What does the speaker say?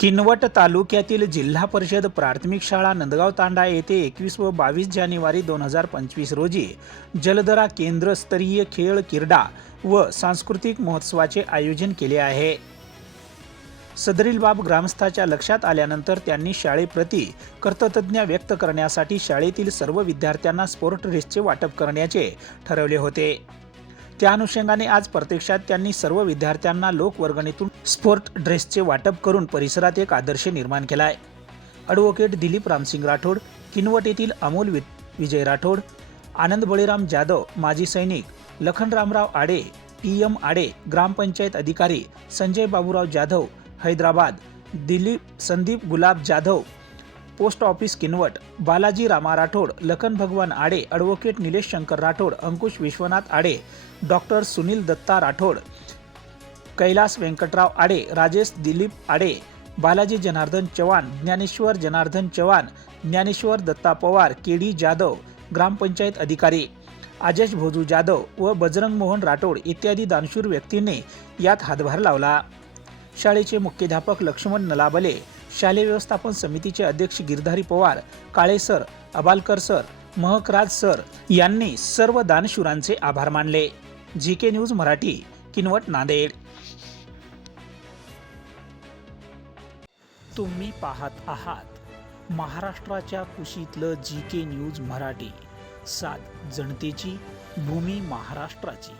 किनवट तालुक्यातील जिल्हा परिषद प्राथमिक शाळा नंदगाव तांडा येथे एकवीस व बावीस जानेवारी दोन हजार पंचवीस रोजी जलदरा केंद्रस्तरीय खेळ क्रीडा व सांस्कृतिक महोत्सवाचे आयोजन केले आहे. सदरील बाब ग्रामस्थाच्या लक्षात आल्यानंतर त्यांनी शाळेप्रती कर्ततज्ञ व्यक्त करण्यासाठी शाळेतील सर्व विद्यार्थ्यांना स्पोर्ट ड्रेसचे वाटप करण्याचे ठरवले होते. त्या अनुषंगाने आज प्रत्यक्षात त्यांनी सर्व विद्यार्थ्यांना लोकवर्गणीतून स्पोर्ट ड्रेसचे वाटप करून परिसरात एक आदर्श निर्माण केला आहे ॲडव्होकेट दिलीप रामसिंग राठोड किनवट येथील अमोल वि विजय राठोड आनंद बळीराम जाधव माजी सैनिक लखनरामराव आडे पी एम आडे ग्रामपंचायत अधिकारी Sanjay Baburao Jadhav Hyderabad Dilip Sandeep Gulab Jadhav post office Kinwat Balaji Rama Rathod Lakhan Bhagwan Ade advocate Nilesh Shankar Rathod Ankush Vishwanath Ade doctor Sunil Datta Rathod Kailas Vyankatrao Ade Rajesh Dilip Ade Balaji Janardan Chavan Dnyaneshwar Janardan Chavan Dnyaneshwar Datta Pawar K D Jadhav gram panchayat अधिकारी आजेश भोजू जाधव व बजरंग मोहन राठोड इत्यादी दानशूर व्यक्तींनी यात हातभार लावला. शाळेचे मुख्याध्यापक लक्ष्मण नलाबले शालेय व्यवस्थापन समितीचे अध्यक्ष Girdhari Pawar Kale sir Abalkar sir Mahakraj sir यांनी सर्व दानशूरांचे आभार मानले. G K news Marathi Kinwat Nanded. तुम्ही पाहत आहात महाराष्ट्राच्या कुशीतलं जी के न्यूज मराठी. सात जनतेची भूमी महाराष्ट्राची.